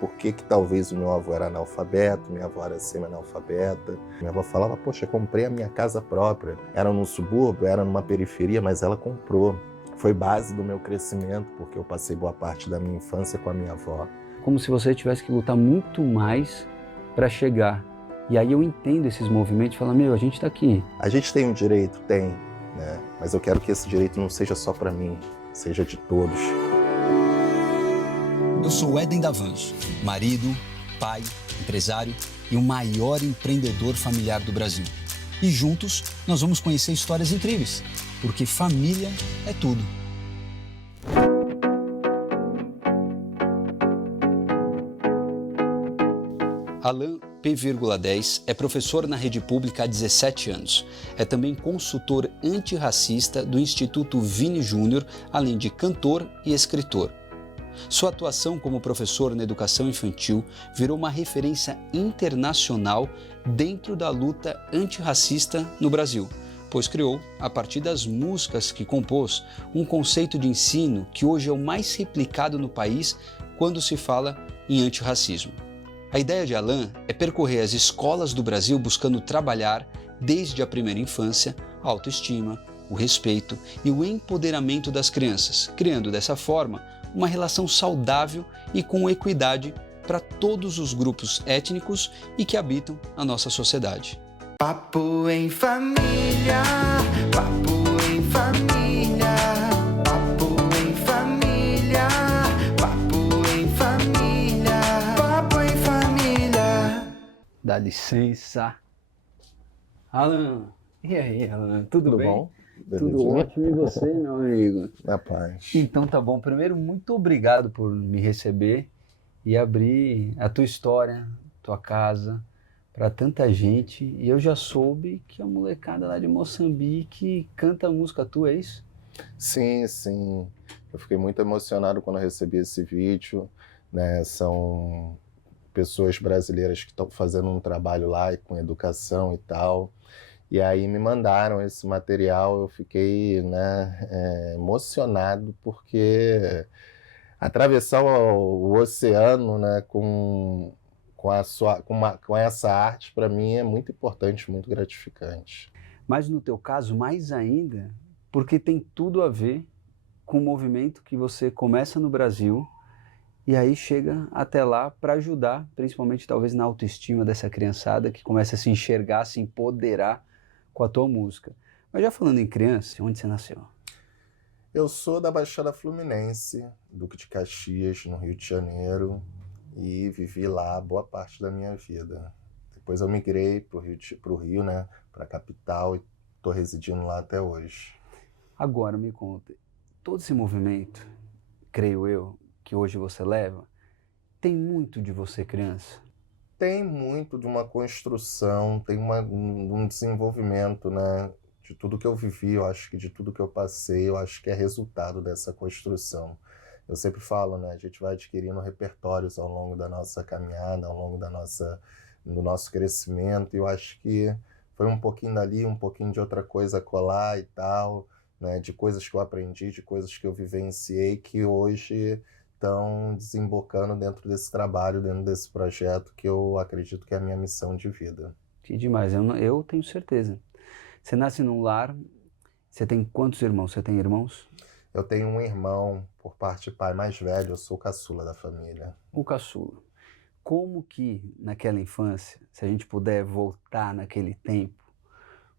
por que talvez o meu avô era analfabeto, minha avó era semi-analfabeta. Minha avó falava, poxa, comprei a minha casa própria. Era num subúrbio, era numa periferia, mas ela comprou. Foi base do meu crescimento, porque eu passei boa parte da minha infância com a minha avó. Como se você tivesse que lutar muito mais para chegar. E aí eu entendo esses movimentos e falo, a gente está aqui. A gente tem um direito? Tem, né? Mas eu quero que esse direito não seja só para mim, seja de todos. Eu sou Éden Davanço, marido, pai, empresário e o maior empreendedor familiar do Brasil. E juntos nós vamos conhecer histórias incríveis, porque família é tudo. Alan P,10 é professor na rede pública há 17 anos. É também consultor antirracista do Instituto Vini Júnior, além de cantor e escritor. Sua atuação como professor na educação infantil virou uma referência internacional dentro da luta antirracista no Brasil, pois criou, a partir das músicas que compôs, um conceito de ensino que hoje é o mais replicado no país quando se fala em antirracismo. A ideia de Alan é percorrer as escolas do Brasil buscando trabalhar, desde a primeira infância, a autoestima, o respeito e o empoderamento das crianças, criando dessa forma uma relação saudável e com equidade para todos os grupos étnicos e que habitam a nossa sociedade. Papo em família, papo em família, papo em família, papo em família, papo em família. Dá licença. Alan, e aí, Alan, tudo bem? Bom? Tudo ótimo, e você, meu amigo? Na paz. Então tá bom, primeiro muito obrigado por me receber e abrir a tua história, tua casa, para tanta gente. E eu já soube que a molecada lá de Moçambique canta música tua, é isso? Sim, sim. Eu fiquei muito emocionado quando eu recebi esse vídeo, né? São pessoas brasileiras que estão fazendo um trabalho lá com educação e tal. E aí me mandaram esse material, eu fiquei, né, emocionado, porque atravessar o oceano, né, com essa arte, para mim, é muito importante, muito gratificante. Mas no teu caso, mais ainda, porque tem tudo a ver com o movimento que você começa no Brasil e aí chega até lá para ajudar, principalmente talvez na autoestima dessa criançada que começa a se enxergar, se empoderar com a tua música. Mas já falando em criança, onde você nasceu? Eu sou da Baixada Fluminense, Duque de Caxias, no Rio de Janeiro, e vivi lá boa parte da minha vida. Depois eu migrei pro Rio, né, para a capital, e estou residindo lá até hoje. Agora me conta, todo esse movimento, creio eu, que hoje você leva, tem muito de você criança? Tem muito de uma construção, tem um desenvolvimento, né? De tudo que eu vivi, eu acho que de tudo que eu passei, eu acho que é resultado dessa construção. Eu sempre falo, né? A gente vai adquirindo repertórios ao longo da nossa caminhada, ao longo do nosso crescimento, e eu acho que foi um pouquinho dali, um pouquinho de outra coisa colar e tal, né? De coisas que eu aprendi, de coisas que eu vivenciei, que hoje estão desembocando dentro desse trabalho, dentro desse projeto, que eu acredito que é a minha missão de vida. Que demais, eu tenho certeza. Você nasce num lar, você tem quantos irmãos? Você tem irmãos? Eu tenho um irmão, por parte de pai mais velho, eu sou o caçula da família. O caçula. Como que naquela infância, se a gente puder voltar naquele tempo,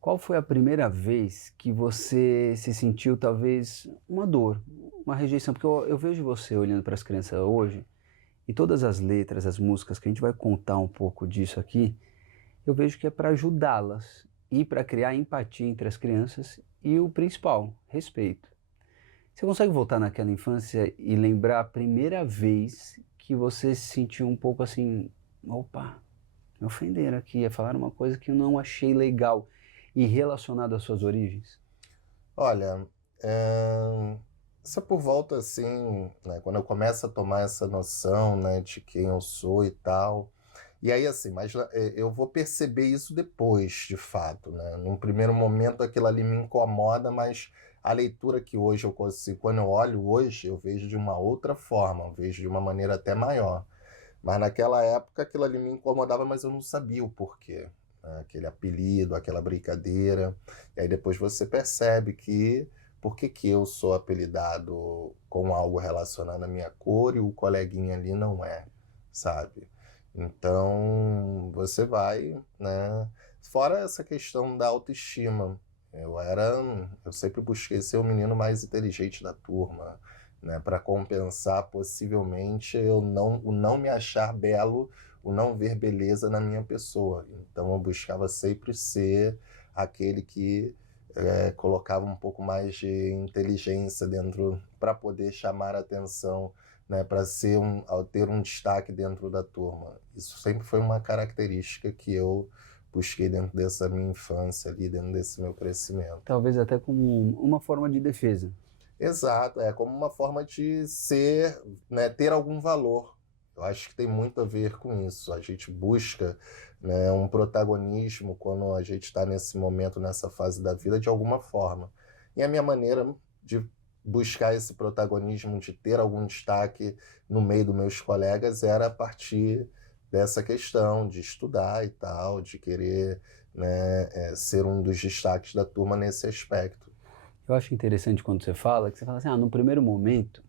qual foi a primeira vez que você se sentiu talvez uma dor, uma rejeição? Porque eu vejo você olhando para as crianças hoje e todas as letras, as músicas, que a gente vai contar um pouco disso aqui, eu vejo que é para ajudá-las e para criar empatia entre as crianças e o principal, respeito. Você consegue voltar naquela infância e lembrar a primeira vez que você se sentiu um pouco assim, opa, me ofenderam aqui, falaram uma coisa que eu não achei legal e relacionado às suas origens? Olha, isso é por volta assim, né, quando eu começo a tomar essa noção, né, de quem eu sou e tal. E aí assim, mas eu vou perceber isso depois, de fato, né? Num primeiro momento aquilo ali me incomoda, mas a leitura que hoje eu consigo, quando eu olho hoje, eu vejo de uma outra forma, eu vejo de uma maneira até maior, Mas naquela época aquilo ali me incomodava, mas eu não sabia o porquê, né? Aquele apelido, aquela brincadeira. E aí depois você percebe que por que que eu sou apelidado com algo relacionado à minha cor e o coleguinha ali não é, sabe? Então você vai, né? Fora essa questão da autoestima, eu sempre busquei ser o menino mais inteligente da turma, né? Para compensar possivelmente o não me achar belo, o não ver beleza na minha pessoa. Então eu buscava sempre ser aquele que colocava um pouco mais de inteligência dentro para poder chamar a atenção, né, para ter um destaque dentro da turma. Isso sempre foi uma característica que eu busquei dentro dessa minha infância ali, dentro desse meu crescimento. Talvez até como uma forma de defesa. Exato, é como uma forma de ser, né, ter algum valor. Eu acho que tem muito a ver com isso. A gente busca, né, um protagonismo quando a gente está nesse momento, nessa fase da vida, de alguma forma. E a minha maneira de buscar esse protagonismo, de ter algum destaque no meio dos meus colegas, era a partir dessa questão de estudar e tal, de querer, né, ser um dos destaques da turma nesse aspecto. Eu acho interessante quando você fala, que você fala assim, no primeiro momento,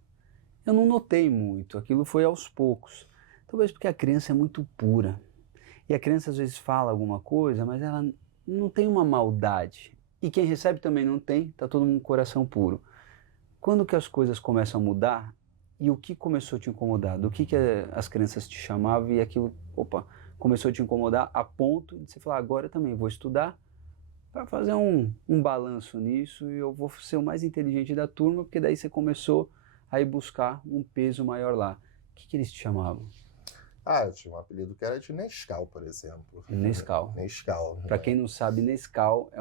eu não notei muito, aquilo foi aos poucos. Talvez porque a criança é muito pura. E a criança às vezes fala alguma coisa, mas ela não tem uma maldade. E quem recebe também não tem, tá todo mundo com coração puro. Quando que as coisas começam a mudar, e o que começou a te incomodar? Do que as crianças te chamavam e aquilo, começou a te incomodar a ponto de você falar, agora eu também vou estudar para fazer um balanço nisso e eu vou ser o mais inteligente da turma, porque daí você começou a ir buscar um peso maior lá. O que eles te chamavam? Eu tinha um apelido que era de Nescau, por exemplo. Nescau. Nescau. Para quem não sabe, Nescau é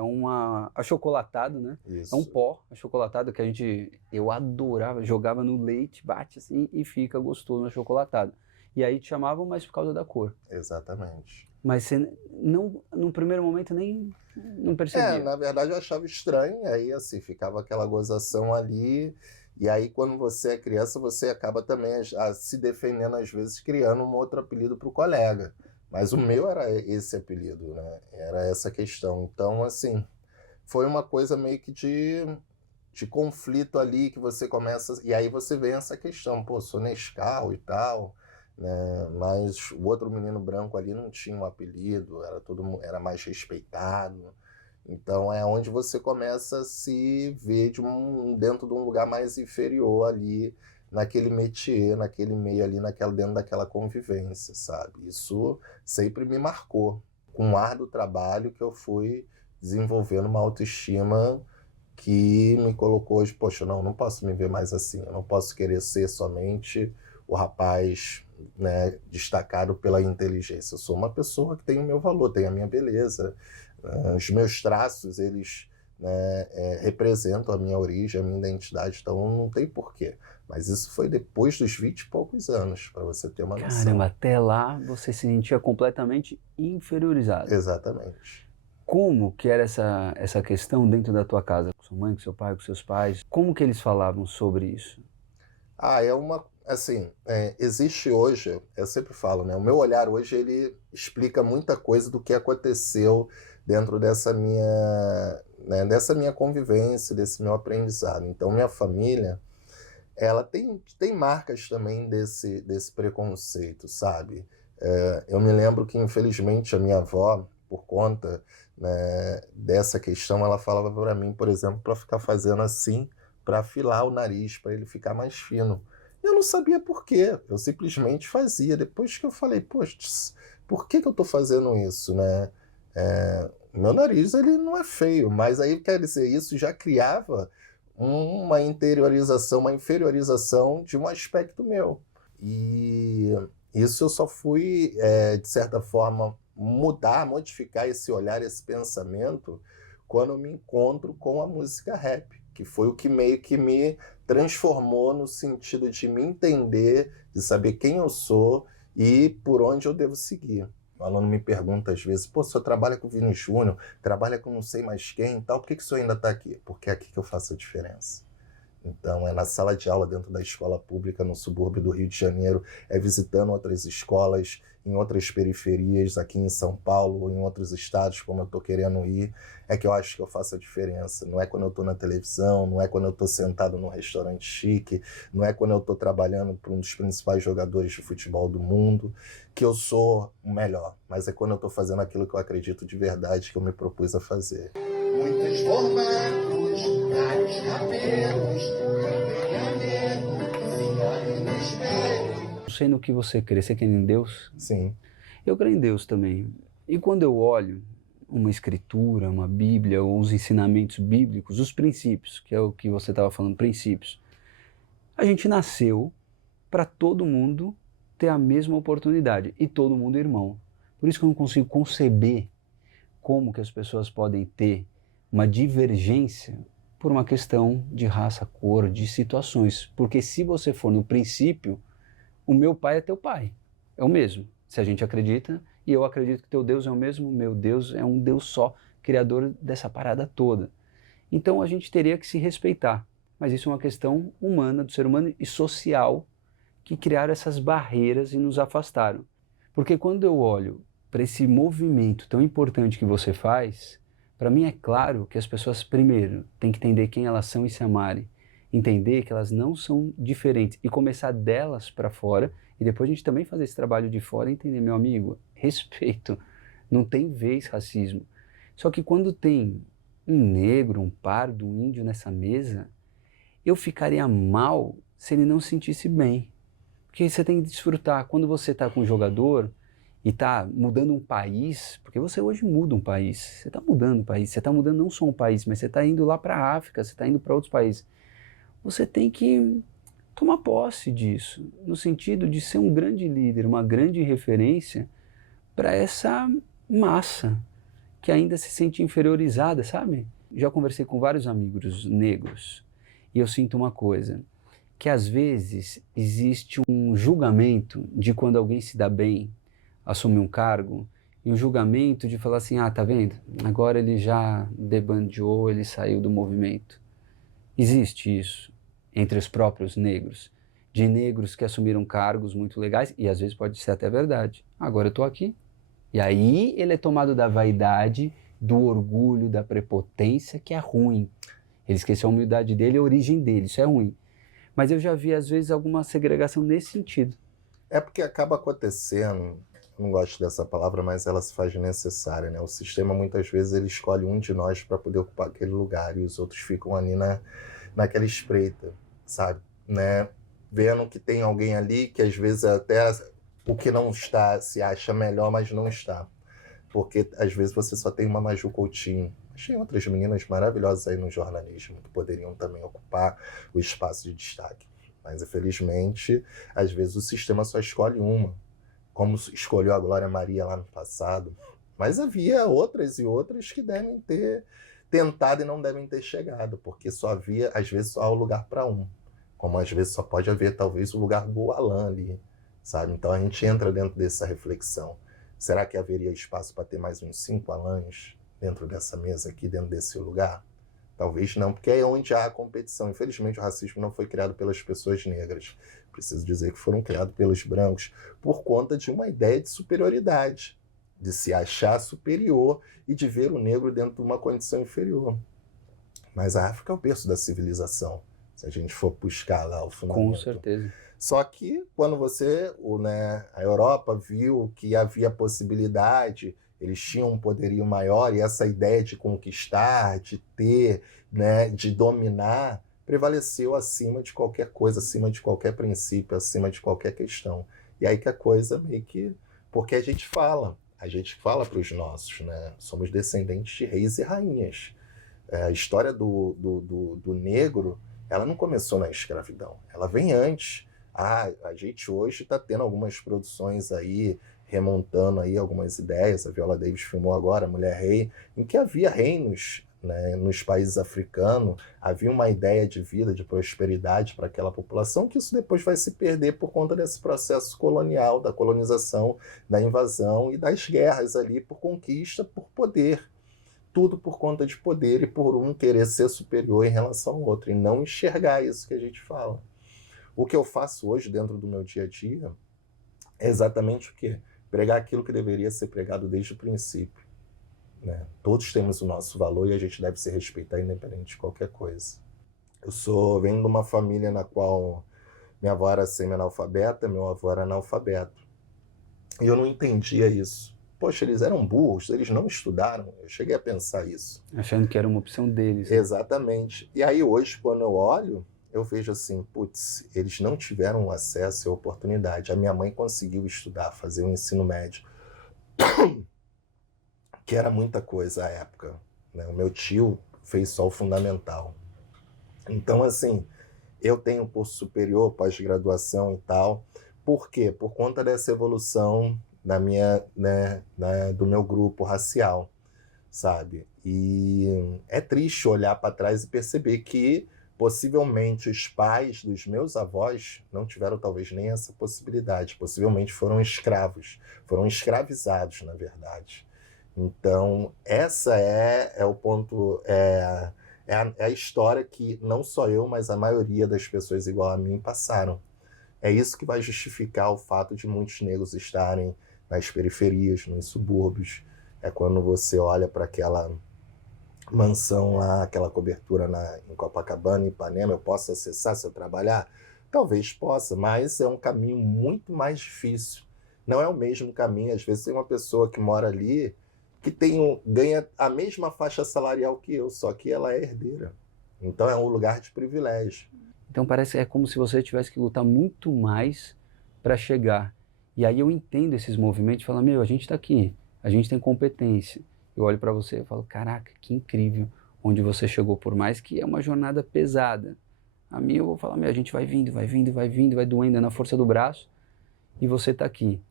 achocolatado, né? Isso. É um pó achocolatado que eu adorava, jogava no leite, bate assim e fica gostoso no achocolatado. E aí te chamavam, mas por causa da cor. Exatamente. Mas você não, no primeiro momento nem não percebia. Na verdade eu achava estranho, aí assim, ficava aquela gozação ali, e aí quando você é criança, você acaba também se defendendo, às vezes, criando um outro apelido para o colega. Mas o meu era esse apelido, né? Era essa questão. Então, assim, foi uma coisa meio que de conflito ali, que você começa... E aí você vê essa questão, sou Nescau e tal, né? Mas o outro menino branco ali não tinha um apelido, era mais respeitado. Então é onde você começa a se ver dentro de um lugar mais inferior ali, naquele métier, naquele meio ali, dentro daquela convivência, sabe? Isso sempre me marcou. Com o ar do trabalho que eu fui desenvolvendo uma autoestima que me colocou hoje, não posso me ver mais assim, eu não posso querer ser somente o rapaz, né, destacado pela inteligência. Eu sou uma pessoa que tem o meu valor, tem a minha beleza. Os meus traços, eles, né, representam a minha origem, a minha identidade, então não tem porquê. Mas isso foi depois dos 20 e poucos anos, para você ter uma noção. Caramba, até lá você se sentia completamente inferiorizado. Exatamente. Como que era essa questão dentro da tua casa? Com sua mãe, com seu pai, com seus pais? Como que eles falavam sobre isso? Existe hoje, eu sempre falo, né? O meu olhar hoje, ele explica muita coisa do que aconteceu dentro dessa minha convivência, desse meu aprendizado. Então, minha família, ela tem marcas também desse preconceito, sabe? Eu me lembro que, infelizmente, a minha avó, por conta, né, dessa questão, ela falava para mim, por exemplo, para ficar fazendo assim, para afilar o nariz, para ele ficar mais fino. Eu não sabia por quê, eu simplesmente fazia. Depois que eu falei, poxa, por que eu estou fazendo isso, né? Meu nariz, ele não é feio, mas aí, quer dizer, isso já criava uma interiorização, uma inferiorização de um aspecto meu. E isso eu só fui, de certa forma, modificar esse olhar, esse pensamento, quando eu me encontro com a música rap, que foi o que meio que me transformou no sentido de me entender, de saber quem eu sou e por onde eu devo seguir. O aluno me pergunta às vezes, o senhor trabalha com o Vini Júnior, trabalha com não sei mais quem e tal, por que o senhor ainda está aqui? Porque é aqui que eu faço a diferença. Então, é na sala de aula dentro da escola pública, no subúrbio do Rio de Janeiro, é visitando outras escolas em outras periferias, aqui em São Paulo ou em outros estados, como eu estou querendo ir, é que eu acho que eu faço a diferença. Não é quando eu estou na televisão, não é quando eu estou sentado num restaurante chique, não é quando eu estou trabalhando para um dos principais jogadores de futebol do mundo, que eu sou o melhor, mas é quando eu estou fazendo aquilo que eu acredito de verdade, que eu me propus a fazer. Muitos formatos, vários cabelos, se olhem no espelho. Não sei no que você crê, você crê em Deus? Sim. Eu creio em Deus também. E quando eu olho uma escritura, uma Bíblia, ou os ensinamentos bíblicos, os princípios, que é o que você estava falando, princípios, a gente nasceu para todo mundo ter a mesma oportunidade e todo mundo irmão. Por isso que eu não consigo conceber como que as pessoas podem ter uma divergência por uma questão de raça, cor, de situações. Porque se você for no princípio, o meu pai é teu pai, é o mesmo. Se a gente acredita, e eu acredito que teu Deus é o mesmo, meu Deus é um Deus só, criador dessa parada toda. Então a gente teria que se respeitar. Mas isso é uma questão humana, do ser humano e social, que criaram essas barreiras e nos afastaram. Porque quando eu olho para esse movimento tão importante que você faz, para mim é claro que as pessoas, primeiro, têm que entender quem elas são e se amarem. Entender que elas não são diferentes e começar delas para fora, e depois a gente também fazer esse trabalho de fora e entender, meu amigo, respeito, não tem vez racismo. Só que quando tem um negro, um pardo, um índio nessa mesa, eu ficaria mal se ele não se sentisse bem. Porque você tem que desfrutar. Quando você está com um jogador e está mudando um país, porque você hoje muda um país, você está mudando um país, você está mudando não só um país, mas você está indo lá para a África, você está indo para outros países. Você tem que tomar posse disso, no sentido de ser um grande líder, uma grande referência para essa massa que ainda se sente inferiorizada, sabe? Já conversei com vários amigos negros e eu sinto uma coisa, que às vezes existe um julgamento de quando alguém se dá bem, assume um cargo, e um julgamento de falar assim, ah, tá vendo? Agora ele já debandeou, ele saiu do movimento. Existe isso entre os próprios negros, de negros que assumiram cargos muito legais, e às vezes pode ser até verdade. Agora eu estou aqui. E aí ele é tomado da vaidade, do orgulho, da prepotência, que é ruim. Ele esqueceu a humildade dele e a origem dele, isso é ruim. Mas eu já vi às vezes alguma segregação nesse sentido. É porque acaba acontecendo, não gosto dessa palavra, mas ela se faz necessária, né? O sistema muitas vezes ele escolhe um de nós para poder ocupar aquele lugar e os outros ficam ali naquela espreita, sabe? Né? Vendo que tem alguém ali que às vezes até o que não está se acha melhor, mas não está. Porque às vezes você só tem uma Maju Coutinho. Achei outras meninas maravilhosas aí no jornalismo que poderiam também ocupar o espaço de destaque. Mas infelizmente, às vezes o sistema só escolhe uma, como escolheu a Glória Maria lá no passado. Mas havia outras e outras que devem ter tentado e não devem ter chegado, porque só havia, às vezes, só há o lugar para um. Como às vezes só pode haver, talvez, o lugar do Alan ali, sabe? Então a gente entra dentro dessa reflexão. Será que haveria espaço para ter mais uns 5 Alans dentro dessa mesa aqui, dentro desse lugar? Talvez não, porque é onde há a competição. Infelizmente, o racismo não foi criado pelas pessoas negras. Preciso dizer que foram criados pelos brancos por conta de uma ideia de superioridade, de se achar superior e de ver o negro dentro de uma condição inferior. Mas a África é o berço da civilização, se a gente for buscar lá o fundamento. Com certeza. Só que quando a Europa viu que havia possibilidade, eles tinham um poderio maior e essa ideia de conquistar, de ter, né, de dominar, prevaleceu acima de qualquer coisa, acima de qualquer princípio, acima de qualquer questão. E aí que a coisa meio que... Porque a gente fala para os nossos, né? Somos descendentes de reis e rainhas. A história do negro, ela não começou na escravidão, ela vem antes. A gente hoje está tendo algumas produções aí, remontando aí algumas ideias. A Viola Davis filmou agora Mulher Rei, em que havia reinos, né, nos países africanos, havia uma ideia de vida, de prosperidade para aquela população, que isso depois vai se perder por conta desse processo colonial, da colonização, da invasão e das guerras ali por conquista, por poder. tudo por conta de poder e por um querer ser superior em relação ao outro, e não enxergar isso que a gente fala. O que eu faço hoje dentro do meu dia a dia é exatamente o quê? Pregar aquilo que deveria ser pregado desde o princípio, né? Todos temos o nosso valor e a gente deve se respeitar independente de qualquer coisa. Venho de uma família na qual minha avó era semi-analfabeta, meu avô era analfabeto. E eu não entendia isso. Poxa, eles eram burros, eles não estudaram. Eu cheguei a pensar isso. Achando que era uma opção deles. Né? Exatamente. E aí hoje, quando eu olho, eu vejo assim, putz, eles não tiveram acesso e oportunidade. A minha mãe conseguiu estudar, fazer o ensino médio, que era muita coisa à época, né? O meu tio fez só o fundamental. Então, assim, eu tenho curso superior, pós-graduação e tal. Por quê? Por conta dessa evolução da minha, né, do meu grupo racial, sabe? E é triste olhar para trás e perceber que possivelmente os pais dos meus avós não tiveram talvez nem essa possibilidade. Possivelmente foram escravos, foram escravizados, na verdade. Então, essa é o ponto, é a história que não só eu, mas a maioria das pessoas igual a mim passaram. É isso que vai justificar o fato de muitos negros estarem nas periferias, nos subúrbios. É quando você olha para aquela mansão lá, aquela cobertura em Copacabana, em Ipanema, eu posso acessar se eu trabalhar? Talvez possa, mas é um caminho muito mais difícil. Não é o mesmo caminho. Às vezes tem uma pessoa que mora ali que ganha a mesma faixa salarial que eu, só que ela é herdeira. Então é um lugar de privilégio. Então parece que é como se você tivesse que lutar muito mais para chegar. E aí eu entendo esses movimentos e falo, meu, a gente está aqui, a gente tem competência. Eu olho para você e falo, caraca, que incrível onde você chegou, por mais que é uma jornada pesada. A mim eu vou falar, meu, a gente vai vindo, vai vindo, vai vindo, vai doendo, é na força do braço e você está aqui.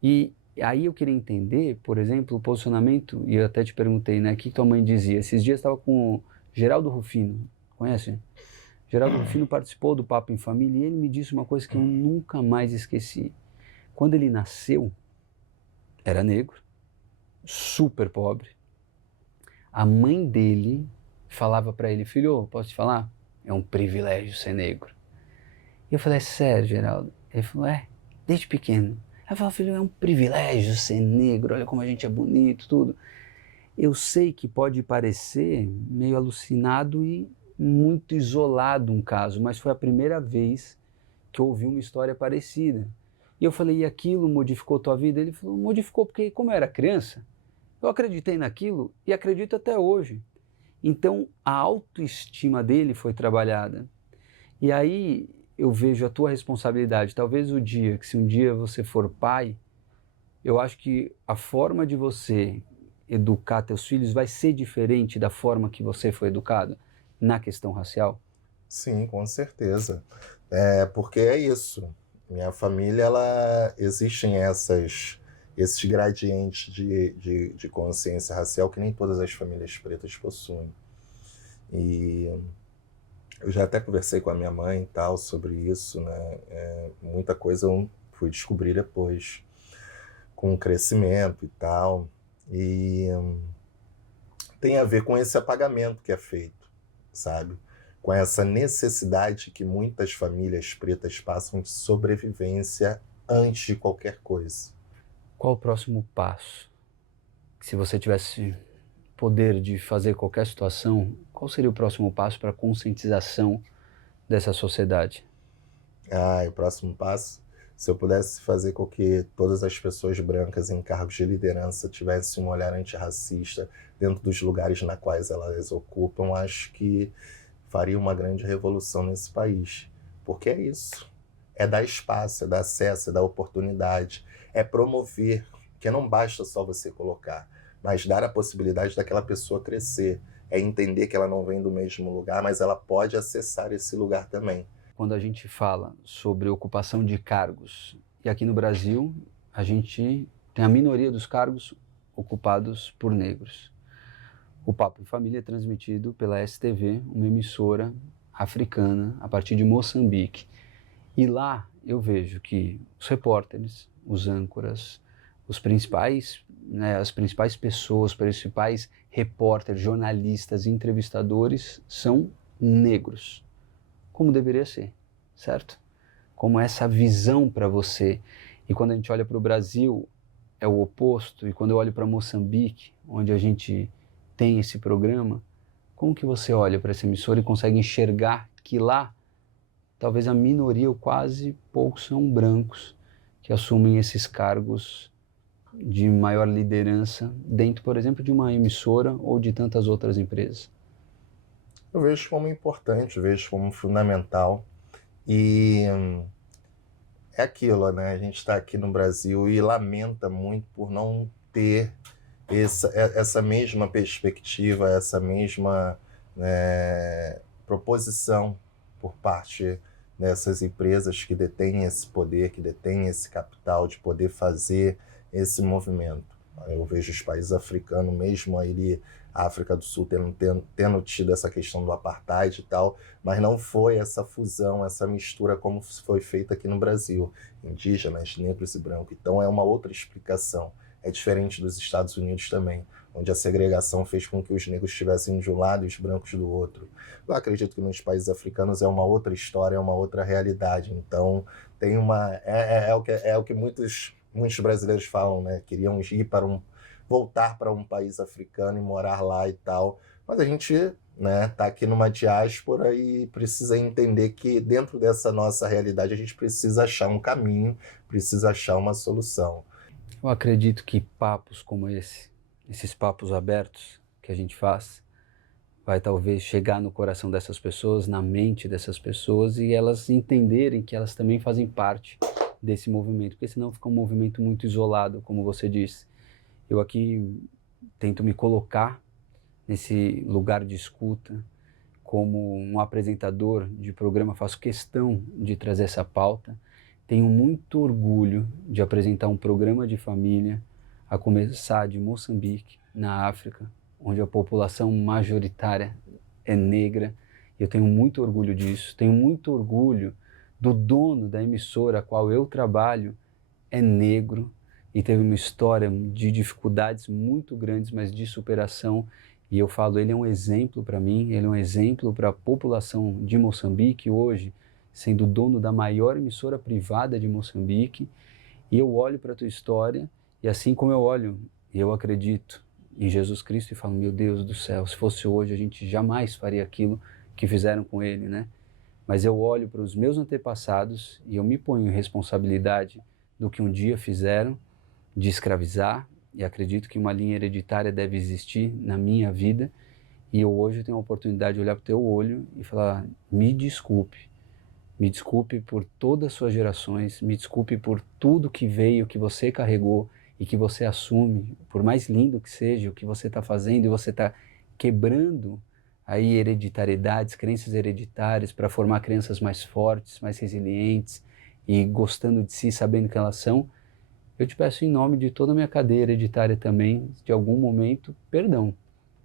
E aí eu queria entender, por exemplo, o posicionamento, e eu até te perguntei, né, o que tua mãe dizia. Esses dias estava com o Geraldo Rufino, conhece? Geraldo Rufino participou do Papo em Família e ele me disse uma coisa que eu nunca mais esqueci. Quando ele nasceu, era negro, super pobre. A mãe dele falava para ele, filho, posso te falar? É um privilégio ser negro. E eu falei, é sério, Geraldo? Ele falou, desde pequeno. Ela falou, filho, é um privilégio ser negro, olha como a gente é bonito, tudo. Eu sei que pode parecer meio alucinado e muito isolado um caso, mas foi a primeira vez que eu ouvi uma história parecida. E eu falei, e aquilo modificou tua vida? Ele falou, modificou porque como eu era criança, eu acreditei naquilo e acredito até hoje. Então a autoestima dele foi trabalhada. E aí eu vejo a tua responsabilidade. Talvez se um dia você for pai, eu acho que a forma de você educar teus filhos vai ser diferente da forma que você foi educado na questão racial? Sim, com certeza. Porque é isso. Minha família, existem esses gradientes de consciência racial que nem todas as famílias pretas possuem. E eu já até conversei com a minha mãe e tal sobre isso, né? Muita coisa eu fui descobrir depois, com o crescimento e tal. E tem a ver com esse apagamento que é feito, sabe? Com essa necessidade que muitas famílias pretas passam de sobrevivência antes de qualquer coisa. Qual o próximo passo? Se você tivesse poder de fazer qualquer situação, qual seria o próximo passo para a conscientização dessa sociedade? O próximo passo? Se eu pudesse fazer com que todas as pessoas brancas em cargos de liderança tivessem um olhar antirracista dentro dos lugares na quais elas ocupam, acho que faria uma grande revolução nesse país. Porque é isso. É dar espaço, é dar acesso, é dar oportunidade, é promover, que não basta só você colocar, mas dar a possibilidade daquela pessoa crescer, é entender que ela não vem do mesmo lugar, mas ela pode acessar esse lugar também. Quando a gente fala sobre ocupação de cargos, e aqui no Brasil a gente tem a minoria dos cargos ocupados por negros. O Papo em Família é transmitido pela STV, uma emissora africana, a partir de Moçambique. E lá eu vejo que os repórteres, os âncoras, os principais né, as principais pessoas, os principais repórteres, jornalistas, entrevistadores são negros, como deveria ser, certo? Como essa visão para você. E quando a gente olha para o Brasil, é o oposto. E quando eu olho para Moçambique, onde a gente tem esse programa, como que você olha para essa emissora e consegue enxergar que lá, talvez a minoria ou quase poucos são brancos que assumem esses cargos de maior liderança dentro, por exemplo, de uma emissora ou de tantas outras empresas? Eu vejo como importante, eu vejo como fundamental. E é aquilo, né? A gente está aqui no Brasil e lamenta muito por não ter essa mesma perspectiva, essa mesma proposição por parte dessas empresas que detêm esse poder, que detêm esse capital de poder fazer esse movimento. Eu vejo os países africanos, mesmo ali, a África do Sul tendo tido essa questão do apartheid e tal, mas não foi essa fusão, essa mistura como foi feita aqui no Brasil. Indígenas, negros e brancos. Então é uma outra explicação. É diferente dos Estados Unidos também, onde a segregação fez com que os negros estivessem de um lado e os brancos do outro. Eu acredito que nos países africanos é uma outra história, é uma outra realidade. Então tem é o que muitos brasileiros falam, né? Queriam ir voltar para um país africano e morar lá e tal. Mas a gente, né, tá aqui numa diáspora e precisa entender que dentro dessa nossa realidade a gente precisa achar um caminho, precisa achar uma solução. Eu acredito que papos como esses papos abertos que a gente faz, vai talvez chegar no coração dessas pessoas, na mente dessas pessoas, e elas entenderem que elas também fazem parte desse movimento, porque senão fica um movimento muito isolado, como você disse. Eu aqui tento me colocar nesse lugar de escuta, como um apresentador de programa, faço questão de trazer essa pauta. Tenho muito orgulho de apresentar um programa de família, a começar de Moçambique, na África, onde a população majoritária é negra. Eu tenho muito orgulho disso, tenho muito orgulho do dono da emissora a qual eu trabalho, é negro e teve uma história de dificuldades muito grandes, mas de superação. E eu falo, ele é um exemplo para mim, ele é um exemplo para a população de Moçambique hoje, sendo dono da maior emissora privada de Moçambique. E eu olho para a tua história, e assim como eu olho, eu acredito em Jesus Cristo e falo, meu Deus do céu, se fosse hoje a gente jamais faria aquilo que fizeram com ele, né? Mas eu olho para os meus antepassados e eu me ponho em responsabilidade do que um dia fizeram, de escravizar, e acredito que uma linha hereditária deve existir na minha vida, e eu hoje tenho a oportunidade de olhar para o teu olho e falar, me desculpe por todas as suas gerações, me desculpe por tudo que veio, que você carregou e que você assume, por mais lindo que seja o que você está fazendo, e você está quebrando aí hereditariedades, crenças hereditárias para formar crianças mais fortes, mais resilientes e gostando de si, sabendo que elas são. Eu te peço em nome de toda a minha cadeia hereditária também, de algum momento, perdão,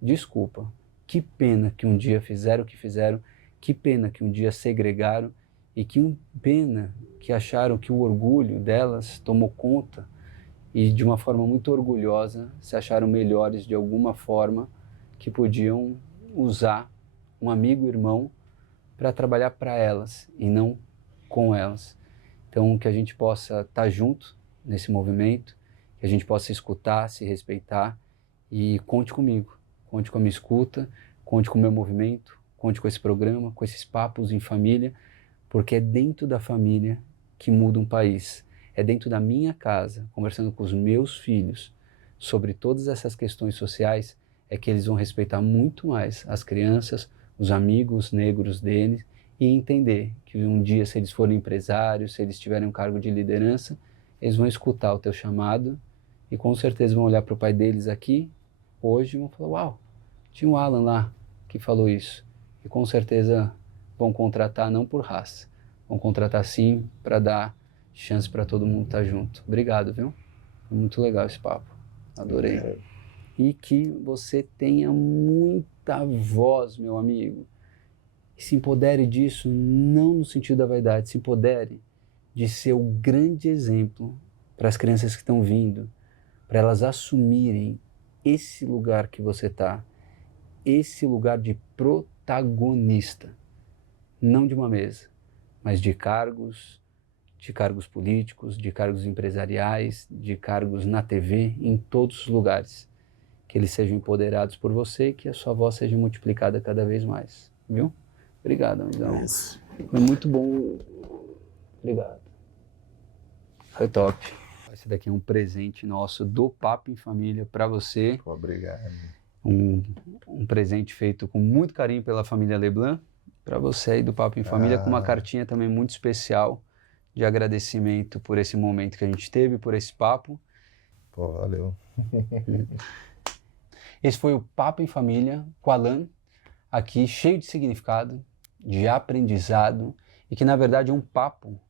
desculpa. Que pena que um dia fizeram o que fizeram, que pena que um dia segregaram e que pena que acharam que o orgulho delas tomou conta e de uma forma muito orgulhosa se acharam melhores de alguma forma que podiam usar um amigo irmão para trabalhar para elas e não com elas. Então que a gente possa estar junto nesse movimento, que a gente possa escutar, se respeitar e conte comigo, conte com a minha escuta, conte com o meu movimento, conte com esse programa, com esses papos em família, porque é dentro da família que muda um país. É dentro da minha casa, conversando com os meus filhos sobre todas essas questões sociais, é que eles vão respeitar muito mais as crianças, os amigos negros deles e entender que um dia, se eles forem empresários, se eles tiverem um cargo de liderança, eles vão escutar o teu chamado e com certeza vão olhar para o pai deles aqui hoje e vão falar, uau, tinha um Alan lá que falou isso. E com certeza vão contratar não por raça, vão contratar sim para dar chance para todo mundo estar junto. Obrigado, viu? Foi muito legal esse papo. Adorei. E que você tenha muita voz, meu amigo. E se empodere disso, não no sentido da vaidade, se empodere de ser o grande exemplo para as crianças que estão vindo, para elas assumirem esse lugar que você está, esse lugar de protagonista, não de uma mesa, mas de cargos políticos, de cargos empresariais, de cargos na TV, em todos os lugares. Que eles sejam empoderados por você e que a sua voz seja multiplicada cada vez mais, viu? Obrigado, amigão. Foi muito bom. Obrigado. Foi top. Esse daqui é um presente nosso do Papo em Família para você. Obrigado. Um presente feito com muito carinho pela família Leblanc, para você aí do Papo em Família, com uma cartinha também muito especial de agradecimento por esse momento que a gente teve, por esse papo. Pô, valeu. Esse foi o Papo em Família com Alan, aqui cheio de significado, de aprendizado, e que na verdade é um papo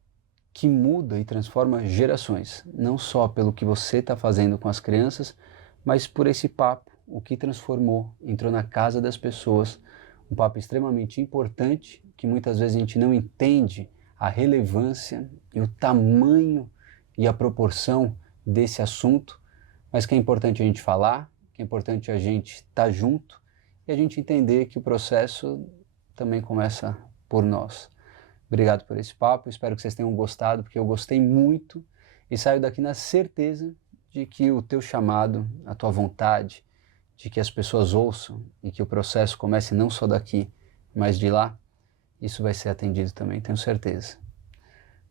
que muda e transforma gerações, não só pelo que você está fazendo com as crianças, mas por esse papo, o que transformou, entrou na casa das pessoas, um papo extremamente importante, que muitas vezes a gente não entende a relevância e o tamanho e a proporção desse assunto, mas que é importante a gente falar, que é importante a gente estar junto e a gente entender que o processo também começa por nós. Obrigado por esse papo, espero que vocês tenham gostado, porque eu gostei muito e saio daqui na certeza de que o teu chamado, a tua vontade, de que as pessoas ouçam e que o processo comece não só daqui, mas de lá, isso vai ser atendido também, tenho certeza.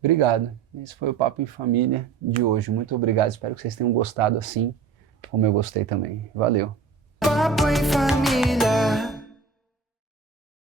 Obrigado. Esse foi o Papo em Família de hoje. Muito obrigado, espero que vocês tenham gostado assim, como eu gostei também. Valeu. Papo em Família.